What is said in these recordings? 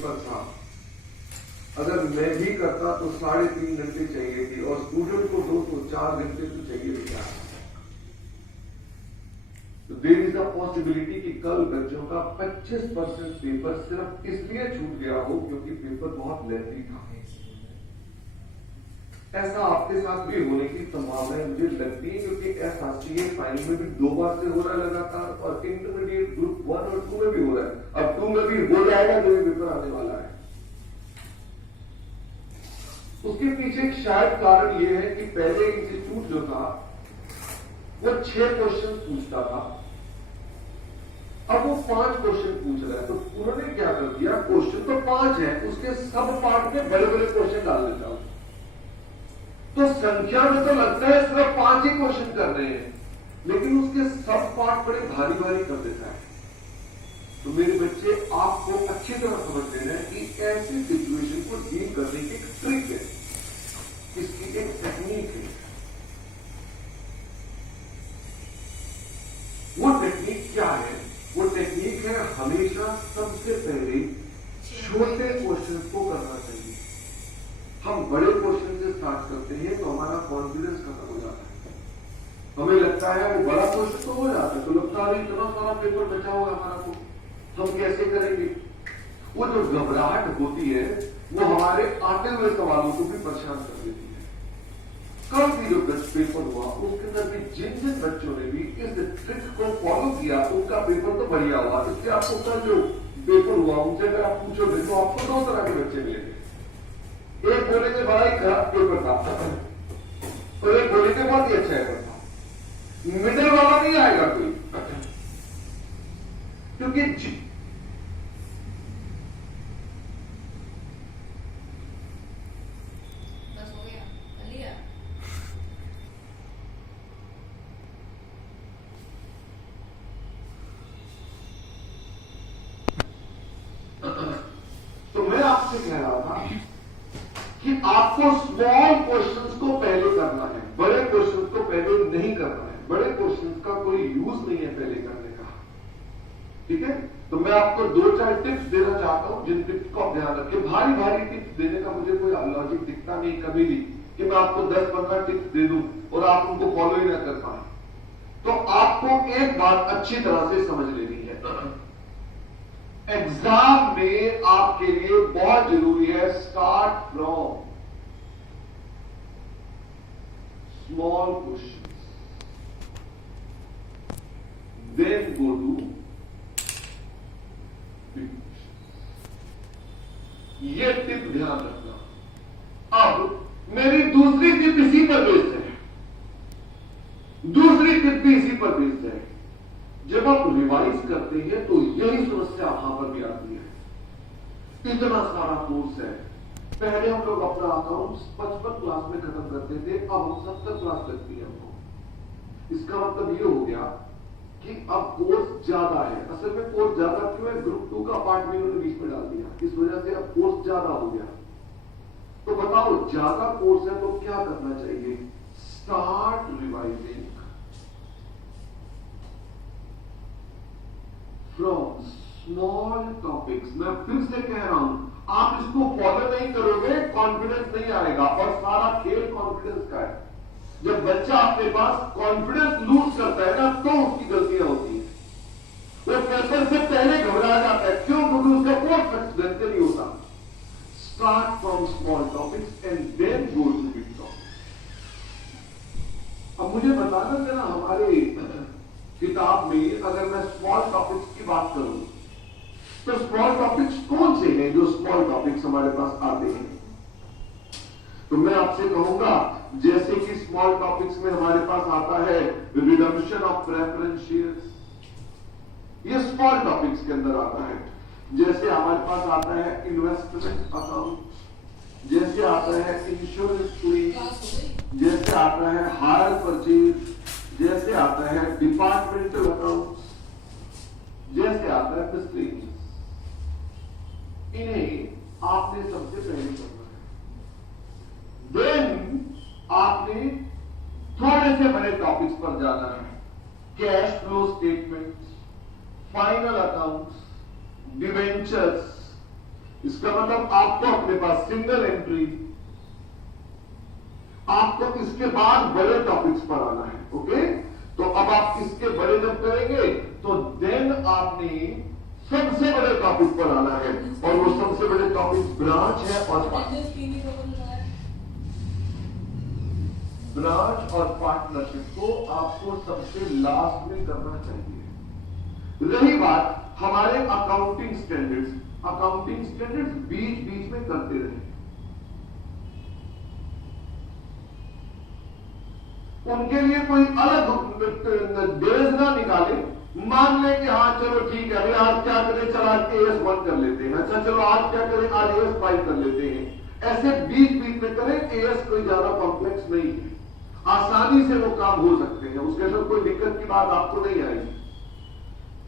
Paper था, अगर मैं भी करता तो 3.5 घंटे चाहिए थी और स्टूडेंट को दो तो 4 घंटे तो चाहिए था। तो देयर इज अ पॉसिबिलिटी कि कल बच्चों का 25% पेपर सिर्फ इसलिए छूट गया हो क्योंकि पेपर बहुत लेंथी था। ऐसा आपके साथ भी होने की संभावना मुझे लगती है, क्योंकि एसआरसीए फाइनल में भी 2 बार से हो रहा है लगातार और इंटरमीडिएट ग्रुप 1 और 2 में भी हो रहा है। अब 2 में भी हो जाएगा, 2 पेपर आने वाला है। उसके पीछे एक शायद कारण यह है कि पहले इंस्टीट्यूट जो था वो 6 क्वेश्चन पूछता था, अब वो 5 क्वेश्चन पूछ रहा है। तो उन्होंने क्या कर दिया, क्वेश्चन तो 5 है, उसके सब पार्ट में बड़े बड़े क्वेश्चन डाल देता हूं, तो संख्या में तो लगता है सिर्फ 5 ही क्वेश्चन कर रहे हैं, लेकिन उसके सब पार्ट बड़े भारी भारी कर देता है। तो मेरे बच्चे, आपको अच्छी तरह समझ लेना है कि ऐसी सिचुएशन को डील करने की एक ट्रिक है, इसकी एक टेक्निक है। वो टेक्निक क्या है? वो टेक्निक है हमेशा सबसे पहले छोटे क्वेश्चन को करना चाहिए। हम बड़े क्वेश्चन से स्टार्ट करते हैं तो हमारा कॉन्फिडेंस खत्म हो जाता है, हमें लगता है वो बड़ा क्वेश्चन तो हो जाता है, तो लगता है इतना सारा पेपर बचा हुआ हमारा, को हम कैसे करेंगे। वो जो घबराहट होती है वो हमारे आते हुए सवालों को भी परेशान कर देती है। कल भी जो पेपर हुआ उसके अंदर भी जिन जिन बच्चों ने भी इस ट्रिक को फॉलो किया उनका पेपर तो बढ़िया हुआ। इसलिए आपको कल जो पेपर हुआ उनसे अगर आप पूछोगे तो आपको 2 तरह के बच्चे मिलेंगे। एक बोलेंगे बड़ा ही खराब पेपर था और एक बोलेंगे बहुत ही अच्छा पेपर था। मिडिल वाला नहीं आएगा कोई, क्योंकि बस हो गया, कर लिया। तो मैं आपसे कह रहा था कि आपको स्मॉल क्वेश्चंस को पहले करना है, बड़े क्वेश्चंस को पहले नहीं करना है। बड़े क्वेश्चंस का कोई यूज नहीं है पहले करने का, ठीक है। तो मैं आपको 2-4 टिप्स देना चाहता हूं, जिन टिप्स को आप ध्यान रखिए। भारी भारी टिप्स देने का मुझे कोई लॉजिक दिखता नहीं कभी भी कि मैं आपको 10-15 टिप्स दे दूं और आप उनको फॉलो ही ना कर पाए। तो आपको एक बात अच्छी तरह से समझ लेनी है, एग्जाम में आपके लिए बहुत जरूरी है start from small question, then go to big question. ये टिप ध्यान रखना। अब मेरी दूसरी टिप इसी पर बेस्ड है, दूसरी टिप भी इसी पर बेस्ड है। जब आप रिवाइज करते हैं तो यही समस्या वहां पर भी आती है। इतना सारा कोर्स है, पहले हम लोग अपना अकाउंट्स 55 क्लास में खत्म करते थे, अब हम 70 क्लास लगती है हमको। इसका मतलब ये हो गया कि अब कोर्स ज्यादा है। असल में कोर्स ज्यादा क्यों है? ग्रुप 2 का पार्ट भी उन्होंने बीच में डाल दिया, इस वजह से अब कोर्स ज्यादा हो गया। तो बताओ, ज्यादा कोर्स है तो क्या करना चाहिए? Start revising from small topics. मैं फिर से कह रहा हूं, आप इसको फॉलो नहीं करोगे, कॉन्फिडेंस नहीं आएगा। और सारा खेल कॉन्फिडेंस का है। जब बच्चा अपने पास कॉन्फिडेंस लूज करता है ना, तो उसकी गलतियां होती है। वो पेपर से पहले घबरा जाता है, क्यों? क्योंकि उसका कोर्स ढंग से नहीं होता। Start from small topics and then go to big topics. अब मुझे बताना जरा, हमारे किताब में अगर मैं स्मॉल टॉपिक्स की बात करूं तो स्मॉल टॉपिक्स कौन से हैं जो स्मॉल टॉपिक्स हमारे पास आते हैं? तो मैं आपसे कहूंगा, जैसे कि स्मॉल टॉपिक्स में हमारे पास आता है रिडम्पशन ऑफ प्रेफरेंस शेयर्स, ये स्मॉल टॉपिक्स के अंदर आता है। जैसे हमारे पास आता है इन्वेस्टमेंट अकाउंट, जैसे आता है इंश्योरेंस क्लेम, जैसे आता है हायर परचेज, जैसे आता है डिपार्टमेंटल अकाउंट्स, जैसे आता है मिसलेनियस। इन्हें आपने सबसे पहले करना है। देन आपने थोड़े से बड़े टॉपिक्स पर जाना है। Cash flow statement, final accounts, debentures, इसका मतलब आपको अपने पास सिंगल एंट्री, आपको इसके बाद बड़े टॉपिक्स पर आना है। ओके, तो अब आप इसके बड़े जब करेंगे तो देन आपने सबसे बड़े टॉपिक पर आना है, और वो सबसे बड़े टॉपिक ब्रांच है और ब्रांच और पार्टनरशिप को आपको सबसे लास्ट में करना चाहिए। रही बात हमारे अकाउंटिंग स्टैंडर्ड्स, अकाउंटिंग स्टैंडर्ड्स बीच बीच में करते रहे, उनके लिए कोई अलग डेज ना निकाले। मान ले कि हाँ चलो ठीक है, अभी आज क्या करें, चलो आज AS 1 कर लेते हैं, अच्छा चलो आज क्या करें, आज AS 5 कर लेते हैं। ऐसे बीच बीच में करें। AS कोई ज्यादा कॉम्प्लेक्स नहीं है, आसानी से वो काम हो सकते हैं, उसके अंदर कोई दिक्कत की बात आपको नहीं आएगी।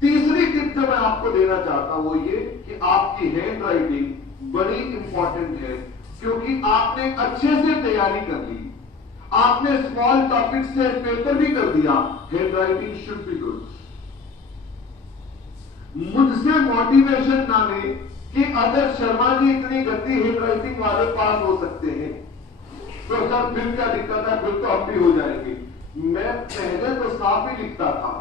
तीसरी टिप जो मैं आपको देना चाहता हूं वो ये कि आपकी हैंड राइटिंग बड़ी इंपॉर्टेंट है, क्योंकि आपने अच्छे से तैयारी कर ली, आपने स्मॉल टॉपिक से पेपर भी कर दिया, hand writing should be good. मुझसे मोटिवेशन ना ले कि अगर शर्मा जी इतनी गंदी हैंड राइटिंग वाले पास हो सकते हैं तो सर फिर क्या दिक्कत है, फिर तो हम भी हो जाएंगे। मैं पहले तो साफ ही लिखता था,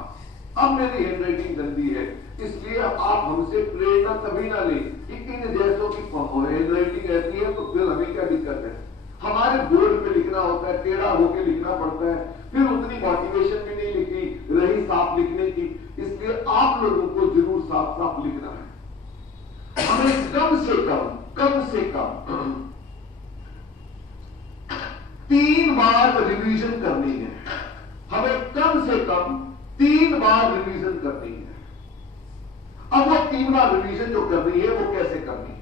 अब मेरी हैंड राइटिंग गंदी है, इसलिए आप हमसे प्रेरणा कभी ना ले कि इन जैसों की हैंड राइटिंग ऐसी है तो फिर हमें क्या दिक्कत है। हमारे बोर्ड पे लिखना होता है, टेढ़ा होके लिखना पड़ता है, फिर उतनी मोटिवेशन भी नहीं लिखी रही साफ लिखने की, इसलिए आप लोगों को जरूर साफ साफ लिखना है। हमें कम से कम 3 बार रिवीजन करनी है, हमें कम से कम 3 बार रिवीजन करनी है। अब वो 3 बार रिवीजन जो करनी है वो कैसे करनी है?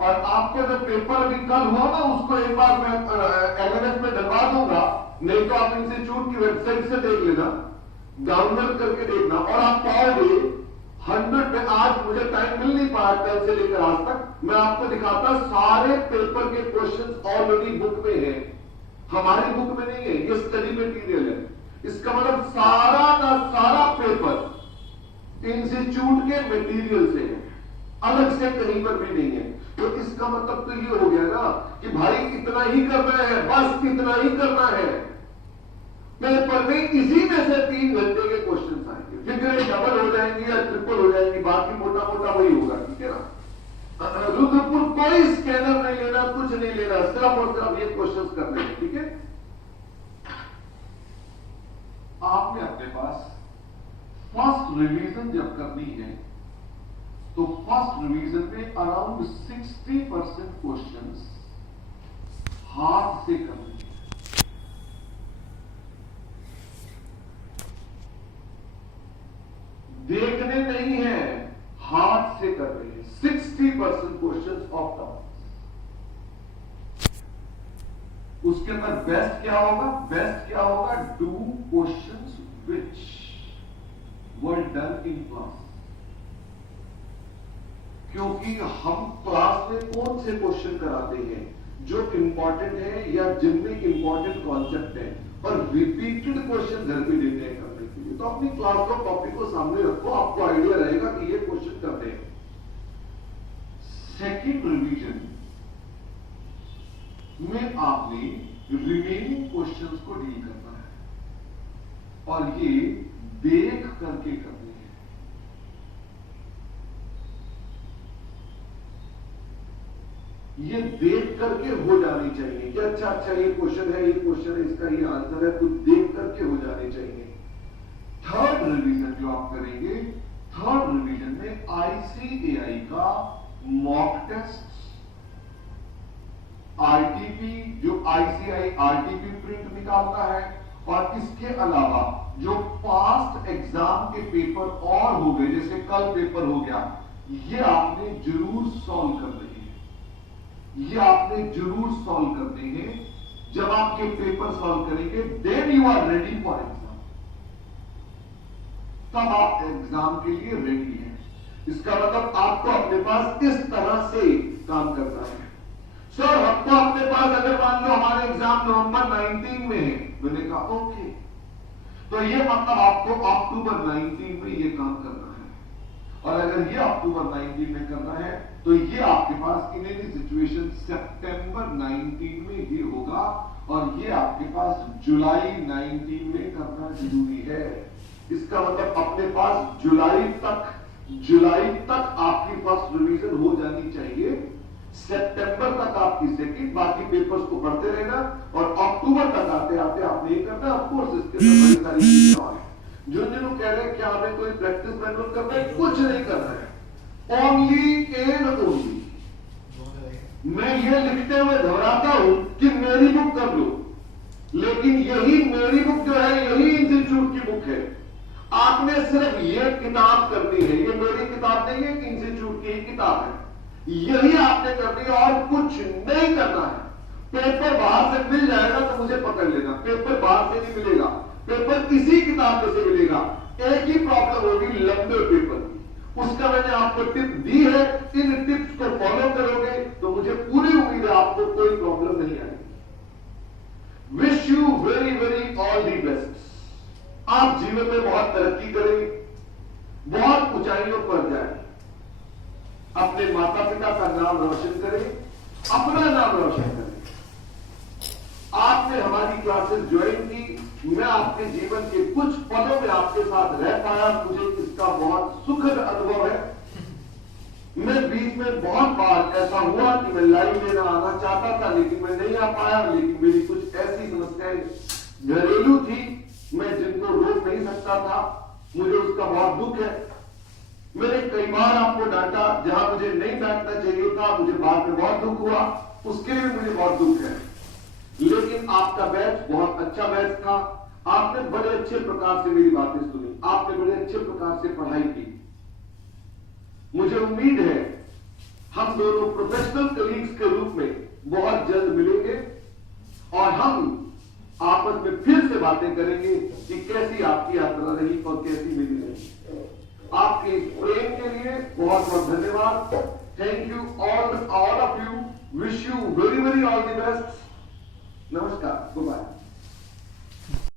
और आपको जो पेपर अभी कल हुआ ना, उसको एक बार मैं LMS में डलवा दूंगा, नहीं तो आप इंस्टीट्यूट की वेबसाइट से देख लेना, डाउनलोड करके देखना, और आप पाओगे 100 पे। आज मुझे टाइम मिल नहीं पाया कल से लेकर आज तक, मैं आपको दिखाता सारे पेपर के क्वेश्चंस ऑलरेडी बुक में है, हमारी बुक में नहीं है, ये स्टडी मटेरियल है। इसका मतलब सारा का सारा पेपर इंस्टीट्यूट के मटेरियल से है, अलग से कहीं पर भी नहीं है। तो इसका मतलब तो ये हो गया ना कि भाई इतना ही करना है, बस इतना ही करना है। पेपर में इसी में से 3 घंटे के क्वेश्चन आएंगे, फिर डबल हो जाएंगी या ट्रिपल हो जाएंगी, बाकी मोटा मोटा वही होगा, ठीक है ना। रुद्रपुर कोई स्कैनर नहीं लेना, कुछ नहीं लेना, सिर्फ और सिर्फ ये क्वेश्चन करने हैं, ठीक है। आपने अपने पास फर्स्ट रिवीजन जब करनी है तो फर्स्ट रिवीजन में अराउंड 60% क्वेश्चंस हाथ से करने हैं। देखने नहीं है, हाथ से कर रहे हैं। 60% क्वेश्चंस ऑफ टॉपिक्स। उसके अंदर बेस्ट क्या होगा? बेस्ट क्या होगा? Do questions which were done in class. क्योंकि हम क्लास में कौन से क्वेश्चन कराते हैं जो इंपॉर्टेंट है या जिनमें इंपॉर्टेंट कॉन्सेप्ट है, और रिपीटेड क्वेश्चन घर पे देते हैं करने के लिए। तो अपनी क्लास को टॉपिक को सामने रखो, आपको आइडिया रहेगा कि ये क्वेश्चन करते हैं। सेकंड रिवीजन में आपने रिमेनिंग क्वेश्चंस को डील करना है, और ये देख करके करना है। ये देख करके हो जानी चाहिए कि अच्छा ये क्वेश्चन है, ये क्वेश्चन है, इसका ये आंसर है, तो देख करके हो जाने चाहिए। थर्ड रिवीजन जो आप करेंगे, थर्ड रिवीजन में ICAI का मॉक टेस्ट, RTP जो ICAI RTP प्रिंट निकालता है, और इसके अलावा जो पास्ट एग्जाम के पेपर और हो गए, जैसे कल पेपर हो गया, ये आपने जरूर सॉल्व करने हैं। ये आपने जरूर सॉल्व करने हैं। जब आप ये पेपर सॉल्व करेंगे, then you are ready for exam, तब आप एग्जाम के लिए रेडी हैं। इसका मतलब आपको अपने पास इस तरह से काम करना है। सर हफ्ता अपने पास अगर मान लो हमारे एग्जाम नवंबर 19 में है, मैंने कहा ओके, तो ये मतलब आपको अक्टूबर 19 में ये काम करना है, और अगर ये अक्टूबर 19 में करना है तो ये आपके पास इन एनी सिचुएशन सितंबर 19 में ही होगा, और ये आपके पास जुलाई 19 में करना जरूरी है। इसका मतलब अपने पास जुलाई तक आपकी फर्स्ट रिवीजन हो जानी चाहिए, सितंबर तक आपकी सेकंड, बाकी पेपर्स को पढ़ते रहना, और अक्टूबर तक आते आते आपने ये करना। ऑफ कोर्स इसके अंदर बड़ी सारी चीजें और हैं। जो कह रहे हैं क्या हमें कोई प्रैक्टिस मैनुअल करना है, कुछ नहीं करना है, ओनली एंड ओनली। मैं ये लिखते हुए घबराता हूं कि मेरी बुक कर लो, लेकिन यही मेरी बुक जो है यही इंस्टीट्यूट की बुक है। आपने सिर्फ ये किताब करनी है, ये मेरी किताब नहीं है, इंस्टीट्यूट की ही किताब है, यही आपने करनी है और कुछ नहीं करना है। पेपर बाहर से मिल जाएगा तो मुझे पकड़ लेना, पेपर बाहर से नहीं मिलेगा, पेपर किसी किताब में से मिलेगा। एक ही प्रॉब्लम होगी लंबे पेपर की, उसका मैंने आपको टिप दी है, इन टिप्स को फॉलो करोगे तो मुझे पूरी उम्मीद है आपको कोई प्रॉब्लम नहीं आएगी। Wish you very very all the best. आप जीवन में बहुत तरक्की करें, बहुत ऊंचाइयों पर जाएं, अपने माता पिता का नाम रोशन करें, अपना नाम रोशन करें। आपने हमारी क्लासेस ज्वाइन की, मैं आपके जीवन के कुछ पलों में आपके साथ रह पाया, मुझे इसका बहुत सुखद अनुभव है। मैं बीच में बहुत बार ऐसा हुआ कि मैं लाइव लेना आना चाहता था लेकिन मैं नहीं आ पाया, लेकिन मेरी कुछ ऐसी समस्याएं घरेलू थी मैं जिनको रोक नहीं सकता था, मुझे उसका बहुत दुख है। मैंने कई बार आपको डांटा जहां मुझे नहीं डांटना चाहिए था, मुझे बाद में बहुत दुख हुआ, उसके लिए मुझे बहुत दुख है। लेकिन आपका बैच बहुत अच्छा बैच था, आपने बड़े अच्छे प्रकार से मेरी बातें सुनी, आपने बड़े अच्छे प्रकार से पढ़ाई की। मुझे उम्मीद है हम दोनों प्रोफेशनल कलीग्स के रूप में बहुत जल्द मिलेंगे और हम आपस में फिर से बातें करेंगे कि कैसी आपकी यात्रा रही और कैसी मेरी रही। आपके इस प्रेम के लिए बहुत बहुत धन्यवाद। Thank you all of you, wish you very very all the best. नमस्कार, गुड बाय।